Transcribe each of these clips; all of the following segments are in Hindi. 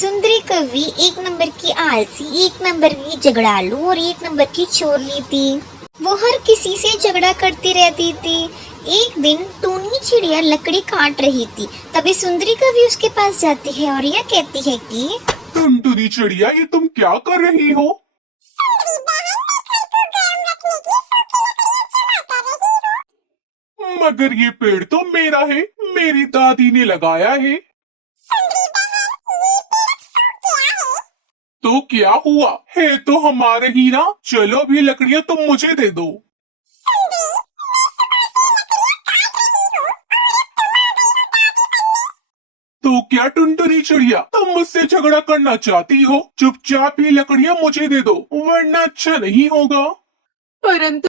सुंदरी कवि एक नंबर की आलसी, एक नंबर की झगड़ालू और एक नंबर की चोरनी थी। वो हर किसी से झगड़ा करती रहती थी। एक दिन टूनी चिड़िया लकड़ी काट रही थी। तभी सुंदरी कवि उसके पास जाती है और यह कहती है कि टुनटुनी चिड़िया, ये तुम क्या कर रही हो? मगर ये पेड़ तो मेरा है, मेरी दादी ने लगाया है। तो क्या हुआ है? तो हमारे ही ना। चलो अभी लकड़ियाँ तुम मुझे दे दो। तो क्या टुनटुनी चिड़िया, तुम मुझसे झगड़ा करना चाहती हो? चुपचाप ये लकड़ियाँ मुझे दे दो, वरना अच्छा नहीं होगा। परंतु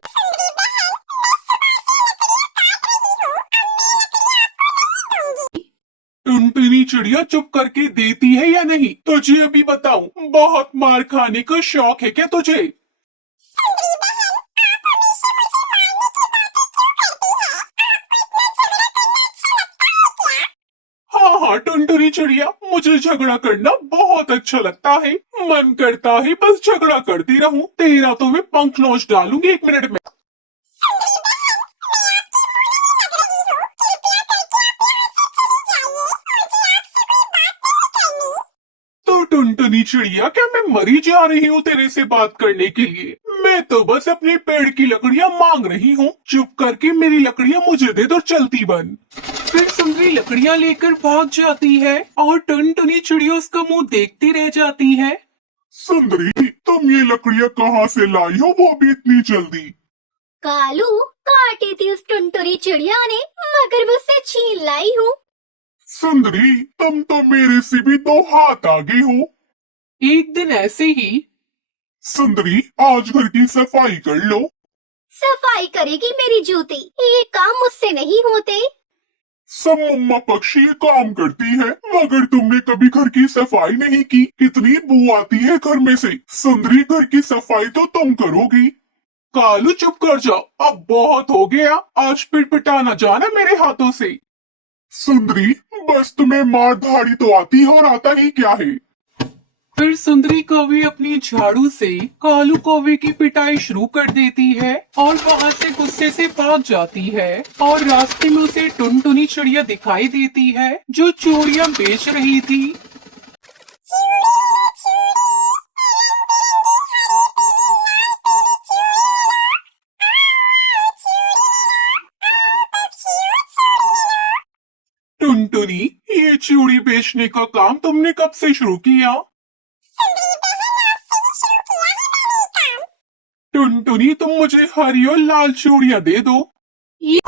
टुनटुनी चिड़िया चुप करके देती है या नहीं? तुझे अभी बताऊं, बहुत मार खाने का शौक है क्या तुझे? हाँ हाँ टुनटुनी चिड़िया, मुझे झगड़ा करना बहुत अच्छा लगता है। मन करता है बस झगड़ा करती रहूं। तेरा तो मैं पंख नोच डालूंगी 1 मिनट में। तो टुनटुनी चिड़िया, क्या मैं मरी जा रही हूँ तेरे से बात करने के लिए? मैं तो बस अपने पेड़ की लकड़ियाँ मांग रही हूँ। चुप करके मेरी लकड़ियाँ मुझे दे दो, चलती बन। फिर सुंदरी लकड़ियां लेकर भाग जाती है और टुनटुनी चिड़िया उसका मुंह देखती रह जाती है। सुंदरी, तुम ये लकड़ियाँ कहाँ से लाई हो, वो भी इतनी जल्दी? कालू, काटी थी उस टुनटुनी चिड़िया ने, मगर मुझसे छीन लाई हूँ। सुंदरी, तुम तो मेरे से भी 2 हाथ आगे हो। एक दिन ऐसे ही सुंदरी, आज घर की सफाई कर लो। सफाई करेगी मेरी जूती, ये काम मुझसे नहीं होते। सब मम्मा पक्षी ये काम करती है, मगर तुमने कभी घर की सफाई नहीं की। कितनी बू आती है घर में से। सुंदरी, घर की सफाई तो तुम करोगी। कालू चुप कर जाओ, अब बहुत हो गया। आज पिटपिटाना जाना मेरे हाथों से। सुंदरी, बस तुम्हें मार धाड़ी तो आती है, और आता ही क्या है? फिर सुंदरी कौवी अपनी झाड़ू से कालू कौवे की पिटाई शुरू कर देती है और वहाँ से गुस्से से भाग जाती है। और रास्ते में उसे टुनटुनी चिड़िया दिखाई देती है जो चूड़ियाँ बेच रही थी। टुनटुनी, ये चूड़ी बेचने का काम तुमने कब से शुरू किया? टुनटुनी, तुम मुझे हरी और लाल चूड़ियाँ दे दो। ये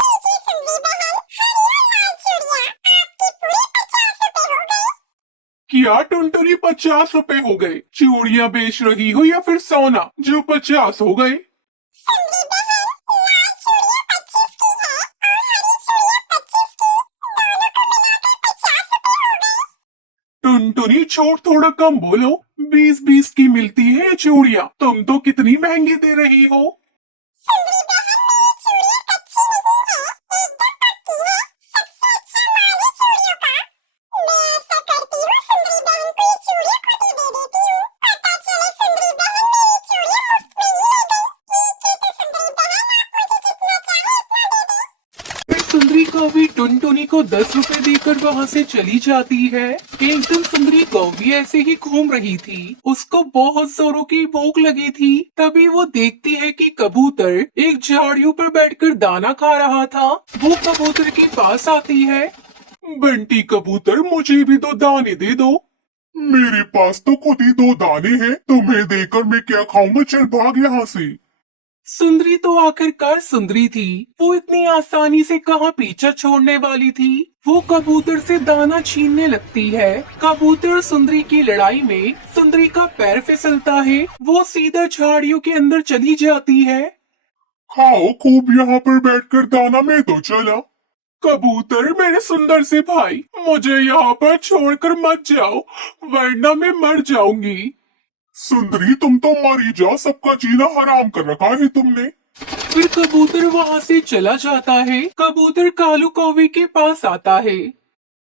क्या टुनटुनी, 50 रुपए हो गए? चूड़ियाँ बेच रही हो या फिर सोना जो 50 हो गए? टुनटुनी, छोड़, थोड़ा कम बोलो। 20-20 की मिलती है ये चूड़ियाँ, तुम तो कितनी महंगी दे रही हो। फिर सुंदरी कौवी टुनटुनी को 10 रुपए देकर वहाँ से चली जाती है। एक दिन सुंदरी कौवी ऐसे ही घूम रही थी। उसको बहुत जोरों की भूख लगी थी। तभी वो देखती है कि कबूतर एक झाड़ियों पर बैठकर दाना खा रहा था। वो कबूतर के पास आती है। बंटी कबूतर, मुझे भी 2 दाने दे दो। मेरे पास तो खुद ही 2 दाने हैं, तुम्हें देकर मैं क्या खाऊंगा? चल भाग यहाँ से। सुंदरी तो आखिरकार सुंदरी थी। वो इतनी आसानी से कहाँ पीछा छोड़ने वाली थी। वो कबूतर से दाना छीनने लगती है। कबूतर और सुंदरी की लड़ाई में सुंदरी का पैर फिसलता है। वो सीधा झाड़ियों के अंदर चली जाती है। खाओ खूब यहाँ पर बैठकर दाना, मैं तो चला। कबूतर, मेरे सुंदर से भाई, मुझे यहाँ पर छोड़कर मत जाओ, वरना मैं मर जाऊंगी। सुंदरी, तुम तो मर ही जाओ, सबका जीना हराम कर रखा है तुमने। फिर कबूतर वहाँ से चला जाता है। कबूतर कालू कौवे के पास आता है।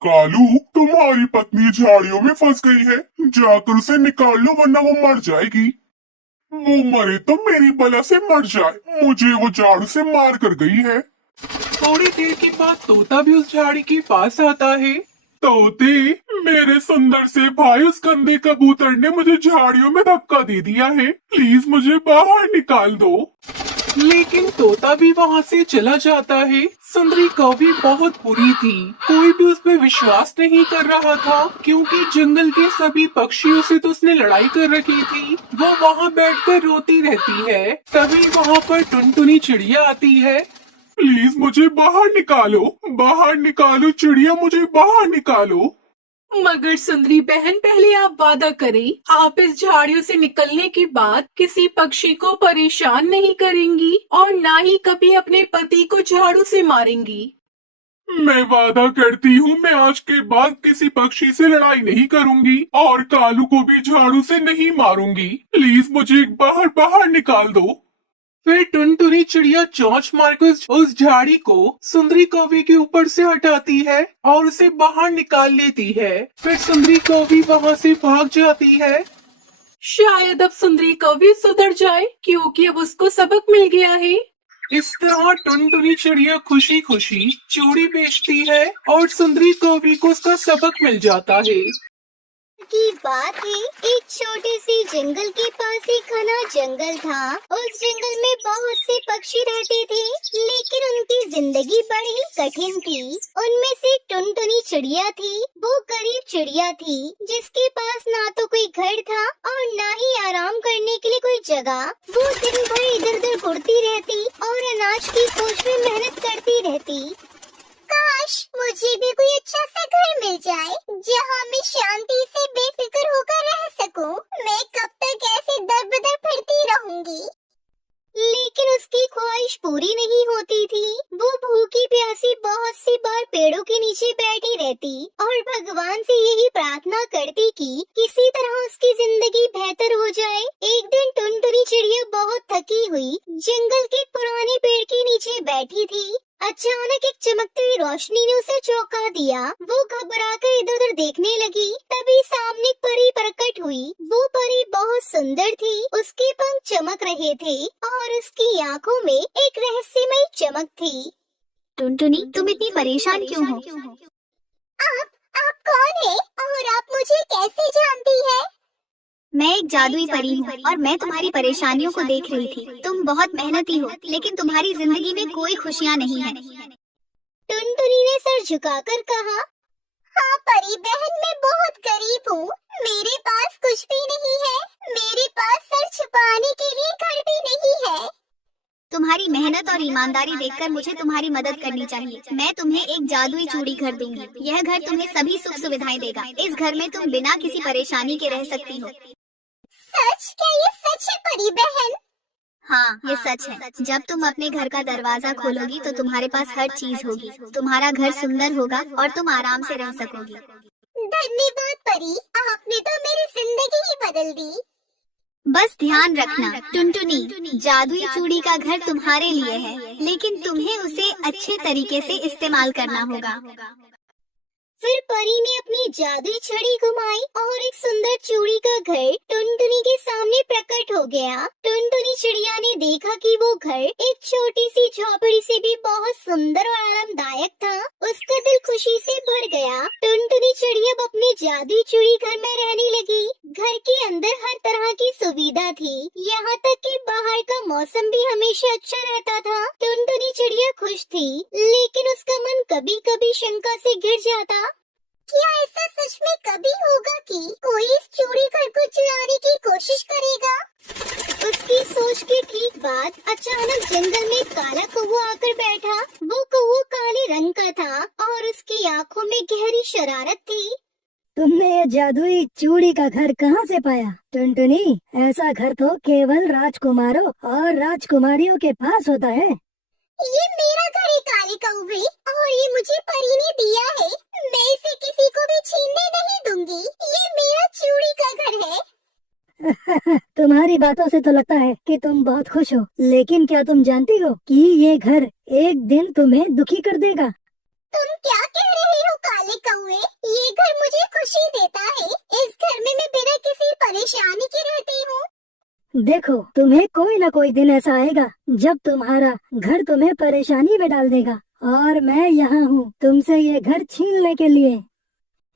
कालू, तुम्हारी पत्नी झाड़ियों में फंस गई है, जाकर उसे निकाल लो वरना वो मर जाएगी। वो मरे तो मेरी बला से मर जाए, मुझे वो झाड़ू से मार कर गई है। थोड़ी देर के बाद तोता भी उस झाड़ी के पास आता है। तोते, मेरे सुंदर से भाई उस गंदे कबूतर ने मुझे झाड़ियों में धक्का दे दिया है, प्लीज मुझे बाहर निकाल दो। लेकिन तोता भी वहाँ से चला जाता है। सुंदरी कौवी बहुत बुरी थी, कोई भी उस पर विश्वास नहीं कर रहा था, क्योंकि जंगल के सभी पक्षियों से तो उसने लड़ाई कर रखी थी। वो वहाँ बैठकर रोती रहती है। तभी वहाँ पर टुनटुनी चिड़िया आती है। प्लीज मुझे बाहर निकालो चिड़िया, मुझे बाहर निकालो। मगर सुंदरी बहन, पहले आप वादा करें, आप इस झाड़ियों से निकलने के बाद किसी पक्षी को परेशान नहीं करेंगी और ना ही कभी अपने पति को झाड़ू से मारेंगी। मैं वादा करती हूँ, मैं आज के बाद किसी पक्षी से लड़ाई नहीं करूंगी और कालू को भी झाड़ू से नहीं मारूंगी। प्लीज मुझे बाहर निकाल दो। फिर टुनटुनी चिड़िया चोंच मारकर उस झाड़ी को सुंदरी कौवी के ऊपर से हटाती है और उसे बाहर निकाल लेती है। फिर सुंदरी कौवी वहाँ से भाग जाती है। शायद अब सुंदरी कौवी सुधर जाए, क्योंकि अब उसको सबक मिल गया है। इस तरह टुनटुनी चिड़िया खुशी खुशी चूड़ी बेचती है और सुंदरी कौवी को उसका सबक मिल जाता है। की बात है, एक छोटे से जंगल के पास एक घना जंगल था। उस जंगल में बहुत से पक्षी रहते थे, लेकिन उनकी जिंदगी बड़ी कठिन थी। उनमें से एक टुनटुनी चिड़िया थी। वो गरीब चिड़िया थी, जिसके पास ना तो कोई घर था और ना ही आराम करने के लिए कोई जगह। वो दिन भर इधर उधर उड़ती रहती और अनाज की खोज में मेहनत करती रहती। काश मुझे भी कोई अच्छा सा घर मिल जाए, जहाँ मैं शांति से बेफिक्र होकर रह सकूं। मैं कब तक ऐसे दर बदर फिरती रहूंगी। लेकिन उसकी ख्वाहिश पूरी नहीं होती थी। वो भूखी प्यासी बहुत सी बार पेड़ों के नीचे बैठी रहती और भगवान से यही प्रार्थना करती कि किसी तरह उसकी जिंदगी बेहतर हो जाए। एक दिन टुनटुनी चिड़िया बहुत थकी हुई जंगल के पुराने पेड़ के नीचे बैठी थी। अचानक एक चमकती हुई रोशनी ने उसे चौंका दिया। वो घबराकर इधर उधर देखने लगी। तभी सामने एक परी प्रकट हुई। वो परी बहुत सुंदर थी, उसके पंख चमक रहे थे और उसकी आंखों में एक रहस्यमयी चमक थी। टुनटुनी, तुम इतनी परेशान क्यों हो? आप कौन है और आप मुझे कैसे जानती है? मैं एक जादुई परी हूँ और मैं तुम्हारी परेशानियों को देख रही थी। तुम बहुत मेहनती हो, लेकिन तुम्हारी जिंदगी में कोई खुशियाँ नहीं है। टुनटुनी ने सर झुकाकर कहा, हाँ परी बहन, मैं बहुत गरीब हूँ। मेरे पास कुछ भी नहीं है। मेरे पास सर छुपाने के लिए घर भी नहीं है। तुम्हारी मेहनत और ईमानदारी देखकर मुझे तुम्हारी मदद करनी चाहिए। मैं तुम्हें एक जादुई चूड़ी घर दूंगी। यह घर तुम्हें सभी सुख सुविधाएं देगा। इस घर में तुम बिना किसी परेशानी के रह सकती हो। सच? क्या ये सच है परी बहन? हाँ, ये सच है। जब तुम अपने घर का दरवाजा खोलोगी तो तुम्हारे पास हर चीज होगी। तुम्हारा घर सुंदर होगा और तुम आराम से रह सकोगी। धन्यवाद परी, आपने तो मेरी जिंदगी ही बदल दी। बस ध्यान रखना टुनटुनी, जादुई चूड़ी का घर तुम्हारे लिए है, लेकिन तुम्हें उसे अच्छे तरीके से इस्तेमाल करना होगा। फिर परी ने अपनी जादुई छड़ी घुमाई और एक सुंदर चूड़ी का घर टुनटुनी के सामने प्रकट हो गया। टुनटुनी चिड़िया ने देखा कि वो घर एक छोटी सी झोपड़ी से भी बहुत सुंदर और आरामदायक था। उसका दिल खुशी से भर गया। टुनटुनी चिड़िया अब अपने जादुई चूड़ी घर में रहने लगी। घर के अंदर हर तरह की सुविधा थी, यहाँ तक कि बाहर का मौसम भी हमेशा अच्छा रहता था। टुनटुनी चिड़िया खुश थी, लेकिन उसका मन कभी कभी शंका से घिर जाता। क्या ऐसा सच में कभी होगा कि कोई इस चूड़ी घर को चुराने की कोशिश करेगा? उसकी सोच के ठीक बाद अचानक जंगल में काला कौवा आकर बैठा। वो कौवा काले रंग का था और उसकी आंखों में गहरी शरारत थी। तुमने ये जादुई चूड़ी का घर कहाँ से पाया टुनटुनी? ऐसा घर तो केवल राजकुमारों और राजकुमारियों के पास होता है। ये मेरा घर है काले कौवे, और ये मुझे परी ने दिया है। मैं इसे किसी को भी छीनने नहीं दूंगी। ये मेरा चूड़ी का घर है। तुम्हारी बातों से तो लगता है कि तुम बहुत खुश हो, लेकिन क्या तुम जानती हो कि ये घर एक दिन तुम्हें दुखी कर देगा? तुम क्या कह रहे हो काले कौवे? देखो, तुम्हें कोई न कोई दिन ऐसा आएगा जब तुम्हारा घर तुम्हें परेशानी में डाल देगा, और मैं यहाँ हूँ तुमसे ये घर छीनने के लिए।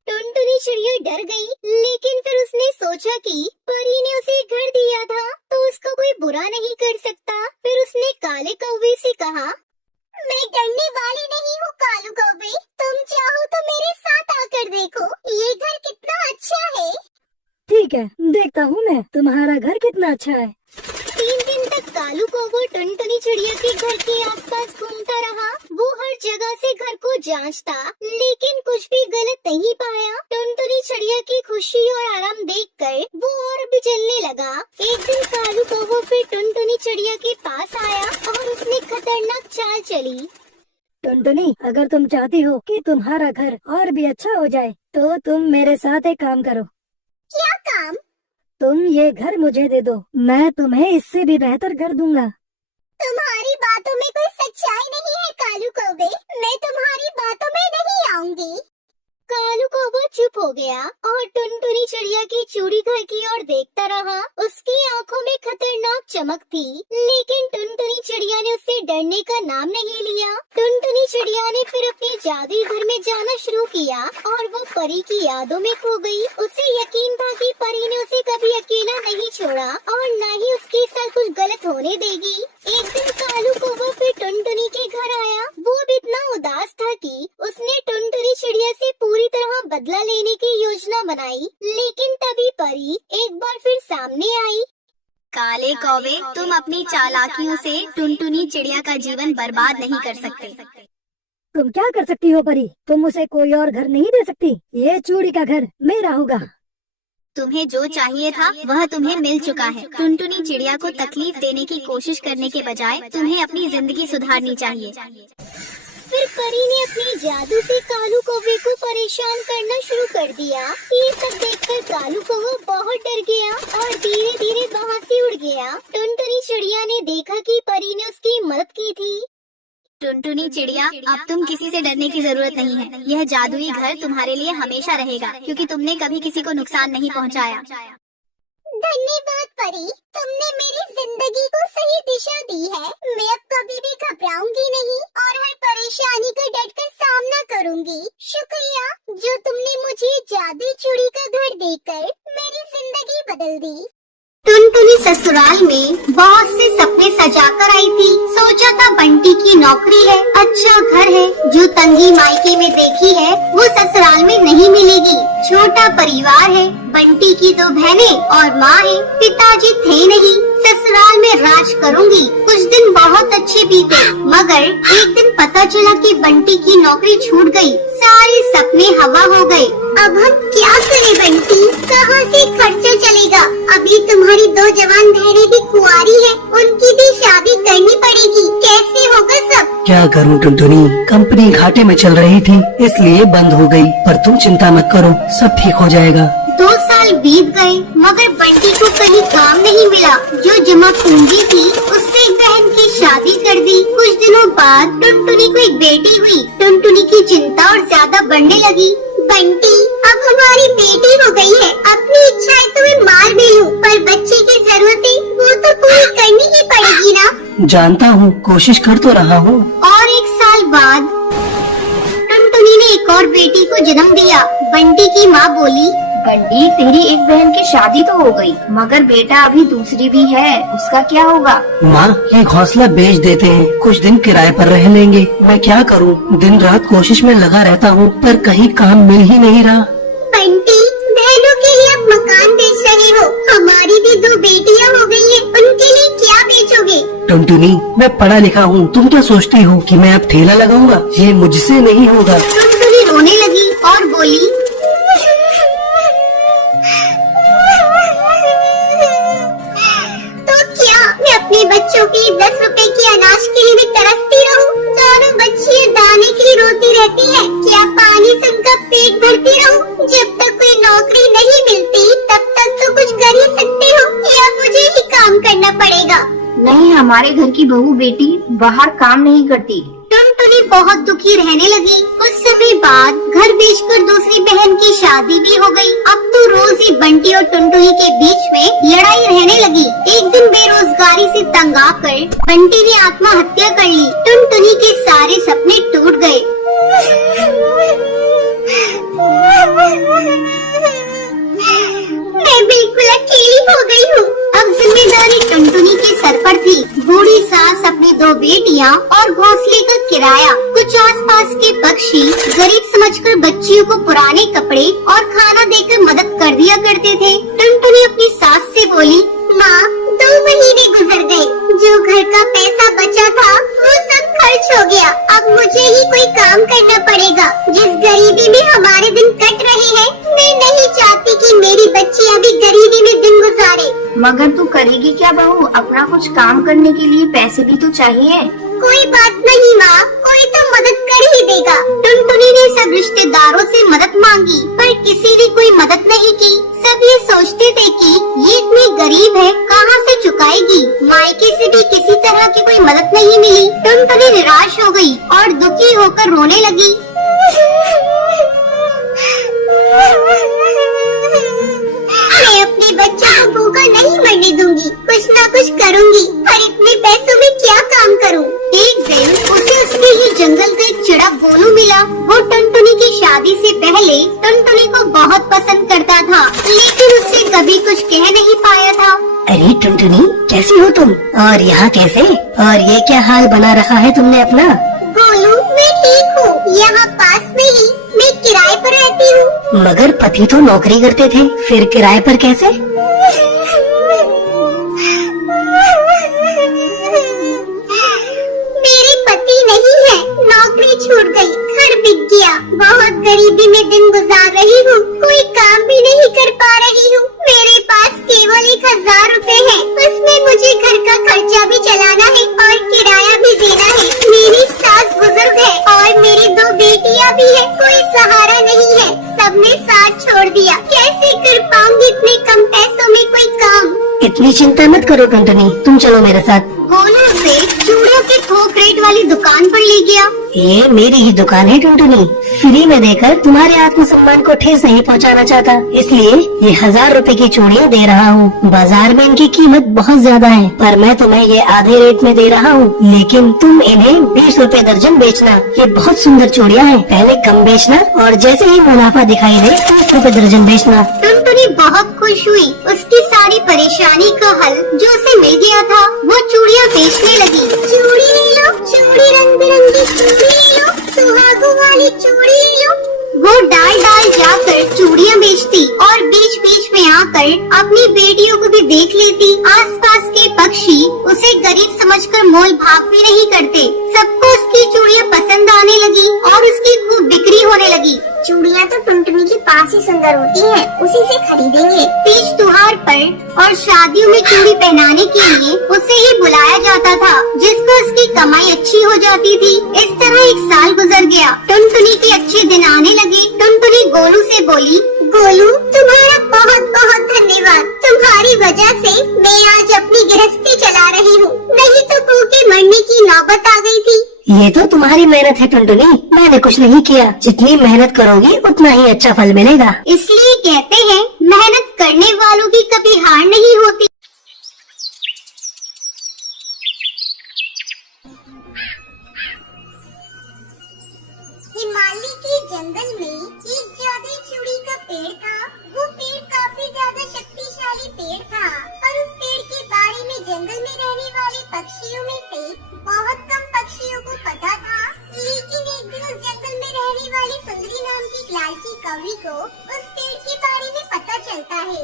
टुनटुनी चिड़िया डर गई, लेकिन फिर उसने सोचा कि परी ने उसे घर दिया था तो उसको कोई बुरा नहीं कर सकता। फिर उसने काले कौवे से कहा, मैं डरने वाली नहीं हूँ कालू कौवे, तुम चाहो तो मेरे साथ आकर देखो, ये घर कितना अच्छा है। ठीक है, देखता हूँ मैं तुम्हारा घर कितना अच्छा है। 3 दिन तक कालू कौवा टुनटुनी चिड़िया के घर के आसपास घूमता रहा। वो हर जगह से घर को जांचता, लेकिन कुछ भी गलत नहीं पाया। टुनटुनी चिड़िया की खुशी और आराम देखकर वो और भी जलने लगा। एक दिन कालू कौवा फिर टुनटुनी चिड़िया के पास आया और उसने खतरनाक चाल चली। टुनटुनी, अगर तुम चाहती हो कि तुम्हारा घर और भी अच्छा हो जाए तो तुम मेरे साथ एक काम करो। क्या काम? तुम ये घर मुझे दे दो, मैं तुम्हें इससे भी बेहतर घर दूंगा। तुम्हारी बातों में कोई सच्चाई नहीं है कालू कौवे, मैं तुम्हारी बातों में नहीं आऊंगी। कालू कौवा चुप हो गया और टुनटुनी चिड़िया की चूड़ी घर की ओर देखता रहा। उसकी आंखों में खतरनाक चमक थी, लेकिन टुनटुनी चिड़िया ने उससे डरने का नाम नहीं लिया। टुनटुनी चिड़िया ने फिर अपने जादुई घर में जाना शुरू किया और वो परी की यादों में खो गई। उसे यकीन था कि परी ने उसे कभी अकेला नहीं छोड़ा और न ही उसके साथ कुछ गलत होने देगी। एक दिन कालू कौवा फिर टुनटुनी के घर आया। वो भी इतना उदास था कि उसने टुनटुनी चिड़िया से पूरी तरह बदला लेने की योजना बनाई, लेकिन तभी परी एक बार फिर सामने आई। काले कौवे, तुम अपनी चालाकियों से टुनटुनी चिड़िया का जीवन बर्बाद नहीं कर सकते। तुम क्या कर सकती हो परी? तुम उसे कोई और घर नहीं दे सकती। ये चूड़ी का घर मेरा होगा। तुम्हें जो चाहिए था वह तुम्हें मिल चुका है। टुनटुनी चिड़िया को तकलीफ देने की कोशिश करने के बजाय तुम्हें अपनी जिंदगी सुधारनी चाहिए। फिर परी ने अपने जादू से कालू कौवे को परेशान करना शुरू कर दिया। ये सब देखकर कालू कौवा बहुत डर गया और धीरे धीरे वहाँ से उड़ गया। टुनटुनी चिड़िया ने देखा कि परी ने उसकी मदद की थी। टुनटुनी चिड़िया, अब तुम किसी से डरने की जरूरत नहीं है। यह जादुई घर तुम्हारे लिए हमेशा रहेगा, क्योंकि तुमने कभी किसी को नुकसान नहीं पहुंचाया। धन्यवाद परी, तुमने मेरी जिंदगी को सही दिशा दी है। मैं अब कभी भी घबराऊंगी नहीं और हर परेशानी का डटकर सामना करूंगी। शुक्रिया जो तुमने मुझे जादुई चूड़ी का घर देकर मेरी जिंदगी बदल दी। टुनटुनी ससुराल में बहुत से सपने सजाकर आई थी। सोचा था बंटी की नौकरी है, अच्छा घर है, जो तंगी मायके में देखी है वो ससुराल में नहीं मिलेगी। छोटा परिवार है, बंटी की 2 बहनें और माँ है, पिताजी थे नहीं। ससुराल में राज करूंगी। कुछ दिन बहुत अच्छे बीते, मगर एक दिन पता चला कि बंटी की नौकरी छूट गई। सारे सपने हवा हो गए। अब हम क्या करें बंटी? कहाँ से खर्चा चलेगा? अभी तुम्हारी 2 जवान बहनें भी कुंवारी हैं, उनकी भी शादी करनी पड़ेगी। कैसे होगा सब? क्या करूं टुनटुनी, कंपनी घाटे में चल रही थी इसलिए बंद हो गई, पर तुम चिंता मत करो, सब ठीक हो जाएगा। 2 साल बीत गए, मगर बंटी को कहीं काम नहीं मिला। जो जमा पूंजी थी उससे एक बहन की शादी कर दी। कुछ दिनों बाद टुनटुनी को एक बेटी हुई। टुनटुनी की चिंता और ज्यादा बढ़ने लगी। बंटी, अब हमारी बेटी हो गई है, अपनी इच्छाएं तो मैं मार भी लूं, पर बच्चे की जरूरतें वो तो पूरी करनी ही पड़ेगी ना। जानता हूँ, कोशिश कर तो रहा हूँ। और 1 साल बाद टुनटुनी ने एक और बेटी को जन्म दिया। बंटी की माँ बोली, बंटी, तेरी एक बहन की शादी तो हो गई, मगर बेटा अभी दूसरी भी है, उसका क्या होगा? माँ, ये घोंसला बेच देते हैं, कुछ दिन किराए पर रह लेंगे। मैं क्या करूँ, दिन रात कोशिश में लगा रहता हूँ, पर कहीं काम मिल ही नहीं रहा। बंटी, बहनों के लिए अब मकान बेच रहे हो, हमारी भी 2 बेटियां हो गई हैं, उनके लिए क्या बेचोगे? टुनटुनी, मैं पढ़ा लिखा हूँ, तुम क्या सोचती हो कि मैं अब ठेला लगाऊंगा? ये मुझसे नहीं होगा। टुनटुनी रोने लगी और बोली, तो क्या मैं अपने बच्चों के लिए 10 रुपए की अनाज के लिए भी तरसती रहूं? दोनों बच्चियां दाने के लिए रोती रहती हैं। क्या पानी से उनका पेट भरती रहूं? जब तक कोई नौकरी नहीं मिलती तब तक तो कुछ कर ही सकते हो, या मुझे ही काम करना पड़ेगा? नहीं, हमारे घर की बहू बेटी बाहर काम नहीं करती। टुनटुनी बहुत दुखी रहने लगी। कुछ समय बाद घर बेचकर दूसरी बहन की शादी भी हो गई। अब तो तो रोज ही बंटी और टुनटुनी के बीच में लड़ाई रहने लगी। एक दिन बेरोजगारी से तंग आकर बंटी ने आत्महत्या कर ली। टुनटुनी के सारे सपने टूट गए। मैं बिल्कुल अकेली हो गई हूँ। अब जिम्मेदारी टुनटुनी के सर पर थी। बूढ़ी सास, अपनी 2 बेटियाँ और घोंसले का किराया। कुछ आसपास के पक्षी गरीब समझकर बच्चियों को पुराने कपड़े और खाना देकर मदद कर दिया करते थे। टुनटुनी अपनी सास से बोली, माँ 2 महीने गुजर गए। जो घर का पैसा बचा था वो सब खर्च हो गया। अब मुझे ही कोई काम करना पड़ेगा। जिस गरीबी में हमारे दिन कट रहे हैं, मैं नहीं चाहती कि मेरी बच्चियाँ भी गरीबी में दिन गुजारे। मगर तू करेगी क्या बहू? अपना कुछ काम करने के लिए पैसे भी तो चाहिए। कोई बात नहीं माँ, कोई तो मदद कर ही देगा। टुनटुनी ने सब रिश्तेदारों से मदद मांगी, पर किसी ने कोई मदद नहीं की। सब ये सोचते थे कि ये इतनी गरीब है, कहाँ से चुकाएगी। मायके से भी किसी तरह की कोई मदद नहीं मिली। टुनटुनी निराश हो गई और दुखी होकर रोने लगी। मैं अपने बच्चों को भूखा नहीं मरने दूंगी। कुछ ना कुछ करूंगी, पर इतने पैसों में क्या काम करूं? एक दिन उसे उसके ही जंगल का एक चिड़ा गोलू मिला। वो टुनटुनी की शादी से पहले टुनटुनी को बहुत पसंद करता था, लेकिन उससे कभी कुछ कह नहीं पाया था। अरे टुनटुनी, कैसी हो तुम? और यहाँ कैसे? और ये क्या हाल बना रखा है तुमने अपना? गोलू, मैं ठीक हूँ। यहाँ पास में ही मैं किराए पर रहती हूँ। मगर पति तो नौकरी करते थे, फिर किराए पर कैसे? मेरे पति नहीं है, नौकरी छूट गई, घर बिक गया। बहुत गरीबी में दिन गुजार रही हूँ, कोई काम भी नहीं कर पा रही हूँ। मेरे पास केवल 1000 रुपए है, उसमें मुझे घर का खर्चा भी चलाना है और किराया भी देना है। मेरी सास बुजुर्ग है और मेरी 2 बेटियाँ भी है। कोई सहारा नहीं है, सबने साथ छोड़ दिया। कैसे कर पाऊंगी इतने कम पैसों में कोई काम? इतनी चिंता मत करो टुनटुनी, तुम चलो मेरे साथ। गोलू उसे चूड़ियों के थोक रेट वाली दुकान पर ले गया। ये मेरी ही दुकान है टुनटुनी, फ्री में देकर तुम्हारे आत्मसम्मान को ठेस नहीं पहुंचाना चाहता, इसलिए ये 1000 रुपए की चूड़ियाँ दे रहा हूँ। बाजार में इनकी कीमत बहुत ज्यादा है, पर मैं तुम्हें ये आधे रेट में दे रहा हूँ। लेकिन तुम इन्हें 20 रुपए दर्जन बेचना। ये बहुत सुंदर चूड़ियाँ हैं, पहले कम बेचना और जैसे ही मुनाफा दिखाई दे 30 रुपए दर्जन बेचना। टुनटुनी बहुत खुश हुई। उसकी सारी परेशानी का हल जो उसे मिल गया था, वो चूड़ियाँ बेचने लगी। चूड़ी ले लो, चूड़ी रंग बिरंगी चूड़ी ले लो, सुहागों वाली चूड़ी ले लो। वो डाल डाल जाकर चूड़ियाँ बेचती और बीच बीच में आकर अपनी बेटियों को भी देख लेती। आसपास के पक्षी उसे गरीब समझकर मोल भाव भी नहीं करते। सबको उसकी चूड़ियाँ पसंद आने लगी और उसकी खूब बिक्री होने लगी। चूड़ियाँ तो टुनटुनी के पास ही सुंदर होती हैं, उसी से खरीदेंगे। तीज त्योहार पर और शादियों में चूड़ी पहनाने के लिए उसे ही बुलाया जाता था, जिसको उसकी कमाई अच्छी हो जाती थी। इस तरह 1 साल गुजर गया। टुनटुनी के अच्छे दिन आने लगे। टुनटुनी गोलू से बोली, गोलू तुम्हारा बहुत बहुत धन्यवाद। तुम्हारी वजह से मैं आज अपनी गृहस्थी चला रही हूँ, नहीं तो भूखे मरने की नौबत आ गई थी। ये तो तुम्हारी मेहनत है टुनटुनी, मैंने कुछ नहीं किया। जितनी मेहनत करोगी उतना ही अच्छा फल मिलेगा। इसलिए कहते हैं मेहनत करने वालों की कभी हार नहीं होती। हिमालय के जंगल में एक जादुई चूड़ी का पेड़ था। वो पेड़ काफी ज्यादा शक्तिशाली पेड़ था और उस पेड़ के बारे में जंगल में रहने वाले पक्षियों में से बहुत कम पक्षियों को पता था। लेकिन एक दिन उस जंगल में रहने वाली सुंदरी नाम की लालची कौवी को उस पेड़ के बारे में पता चलता है।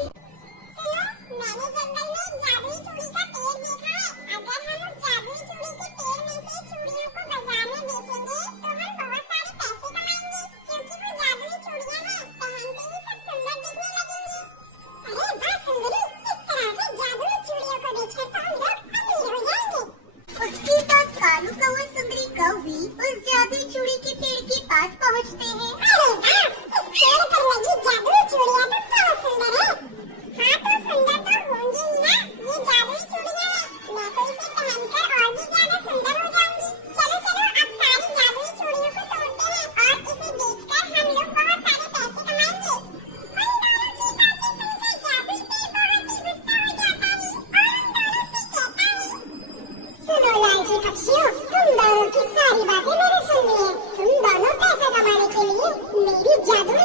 मैंने जंगल में एक जादुई चूड़ी का पेड़ देखा है। अगर हम उस जादुई चूड़ी के पेड़ में से चूड़ियों को बाजार में बेचेंगे तो हम बहुत सारे पैसे कमाएंगे, क्योंकि वो जादुई चूड़ियां हैं, पहनते ही सब सुंदर दिखने लगेंगे। अरे वाह सुंदरी, इस तरह से जादुई चूड़ियों को बेचकर तो हम लोग अमीर हो जाएंगे। उसके बाद कालू कौवा सुंदरी कौवी उस जादुई चूड़ी के पेड़ के पास पहुँचते हैं। अरे वाह, इस पेड़ पर लगी जादुई चूड़ियां तो बहुत सुंदर है। हाँ तो सुंदर तो होंगी ही ना, ये जादुई चूड़ियां हैं, मैं तो इसे पहनकर और भी ज्यादा सुंदर हो जाऊंगी। चलो चलो अब सारी जादुई चूड़ियों को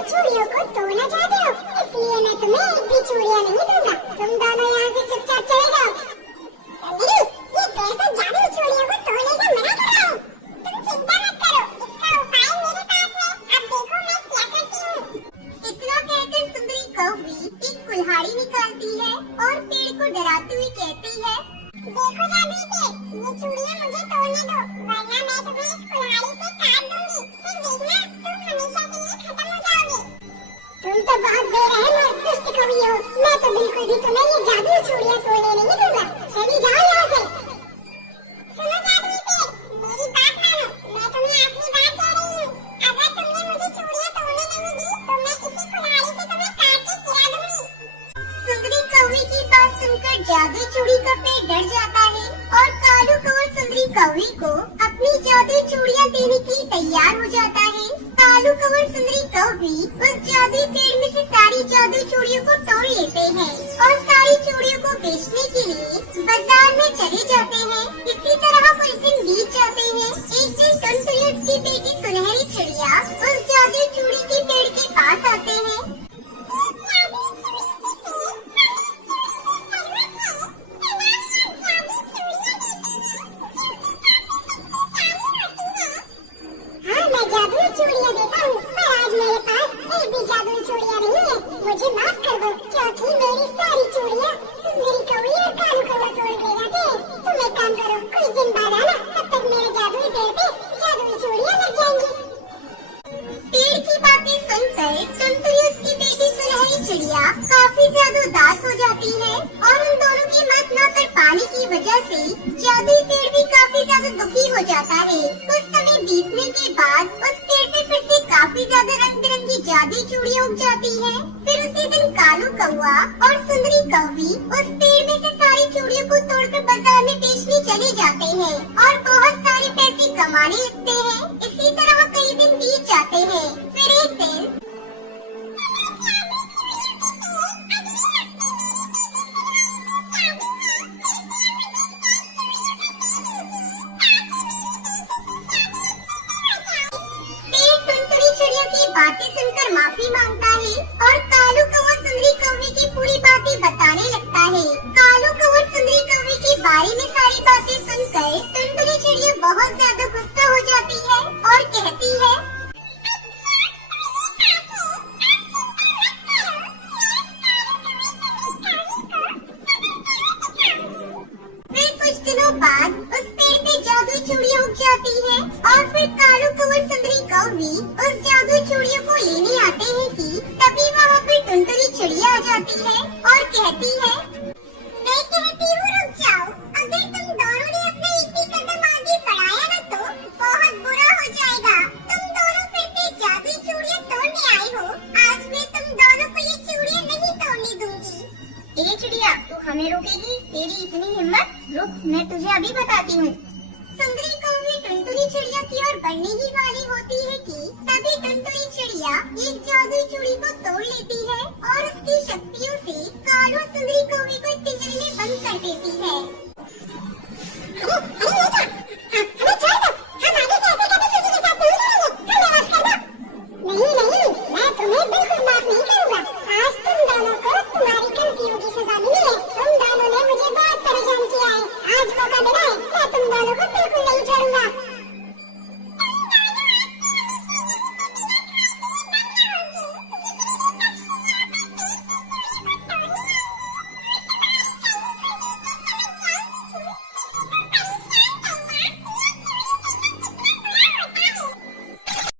चूड़ियों को तोड़ना चाहते हो, इसलिए मैं तुम्हें एक भी चूड़ियां नहीं दूंगा। तुम दोनों यहाँ से चुपचाप चले जाओ। सुंदरी, ये पेड़ तो जादुई चूड़ियों को तोड़ने से मना कर रहा है। तुम चिंता मत करो, इसका उपाय मेरे पास है। अब देखो मैं क्या करती हूँ। इतना कहकर सुंदरी कौवी एक कुल्हाड़ी निकालती है और पेड़ को डराती हुई कहती है, देखो जादुई पेड़, ये चूड़ियां मुझे तोड़ने दो, वरना मैं तुम्हें इस कुल्हाड़ी से काट दूंगी। फिर देखना, तुम हमेशा के लिए खत्म हो जाओगे। तुम तो बहुत बेरहम और दुष्ट कवि हो। मैं तो बिल्कुल भी तुम्हें ये जादुई चूड़ियां तोड़ने नहीं दूंगा। चली जाओ यहाँ से। सुनो जादुई पेड़, मेरी बात मानो, मैं तुम्हें आखिरी बात कह रही हूँ। अगर तुमने मुझे चूड़ियां तोड़ने नहीं दी तो मैं इसी कुल्हाड़ी से तुम्हें काट के गिरा दूंगी। सुंदरी कौवी की बात सुनकर जादुई चूड़ी का पेड़ डर जाता है और कालू कौवा सुंदरी कौवी को अपनी जादुई चूड़ियां देने के लिए तैयार हो जाता है। कालू कौवा सुंदरी कौवी उस जादुई पेड़ में से सारी जादुई चूड़ियों को तोड़ लेते हैं और सारी चूड़ियों को बेचने के लिए बाजार में चले जाते हैं। इसी तरह कुछ दिन बीत जाते हैं। एक दिन टुनटुनी और उसकी बेटी सुनहरी चिड़िया उस जादुई चूड़ी के पेड़ के पास आते हैं। चूड़ियां देता हूँ, पर आज मेरे पास एक भी जादुई चूड़ियां नहीं है। मुझे माफ कर दो, क्योंकि मेरी सारी चूड़ियां सुंदरी कौवी और कालू कौवा तोड़ ले जाते हैं। तुम एक काम करो, कुछ दिन बाद आना, तब तक मेरे जादुई पेड़ पे जादुई चूड़ियां लग जाएंगी। पेड़ की बातें सुनकर टुनटुनी उसकी बेटी सुनहरी चिड़िया काफी ज्यादा उदास हो जाती है और उन दोनों की मत न कर पाने की वजह से जादुई पेड़ भी काफी ज्यादा दुखी हो जाता है। कुछ समय बीतने के बाद उस पेड़ पे फिर से काफी ज्यादा रंग बिरंगी जादुई चूड़ियां उग जाती हैं। फिर उसी दिन कालू कौवा और सुंदरी कौवी उस पेड़ में से सारी चूड़ियों को तोड़कर बाजार में बेचने चले जाते हैं और बहुत सारे पैसे कमाने लगते हैं। इसी तरह कई दिन बीत जाते हैं। फिर एक दिन बातें सुनकर माफी मांगता है और कालू कौवा सुंदरी कौवी की पूरी बातें बताने लगता है। कालू कौवा सुंदरी कौवी के बारे में सारी बातें सुनकर टुनटुनी चिड़िया बहुत ज्यादा गुस्सा हो जाती है और कहती है, फिर कुछ दिनों बाद उस पेड़ पे जादुई चूड़ियां उग जाती है और फिर कालू कौवा सुंदरी कौवी उस जादुई चूड़ियों को लेने आते हैं कि तभी वहाँ पर टुनटुनी चिड़िया आ जाती है और कहती है, मैं कहती हूँ रुक जाओ, अगर तुम दोनों ने अपना एक भी कदम आगे बढ़ाया ना तो बहुत बुरा हो जाएगा। तुम दोनों फिर से जादुई चूड़ियां तोड़ने आए हो, आज मैं तुम दोनों को ये चूड़ियां नहीं तोड़ने दूंगी। ए चिड़िया, तू हमें रोकेगी? तेरी इतनी हिम्मत? रुक, मैं तुझे अभी बताती हूँ।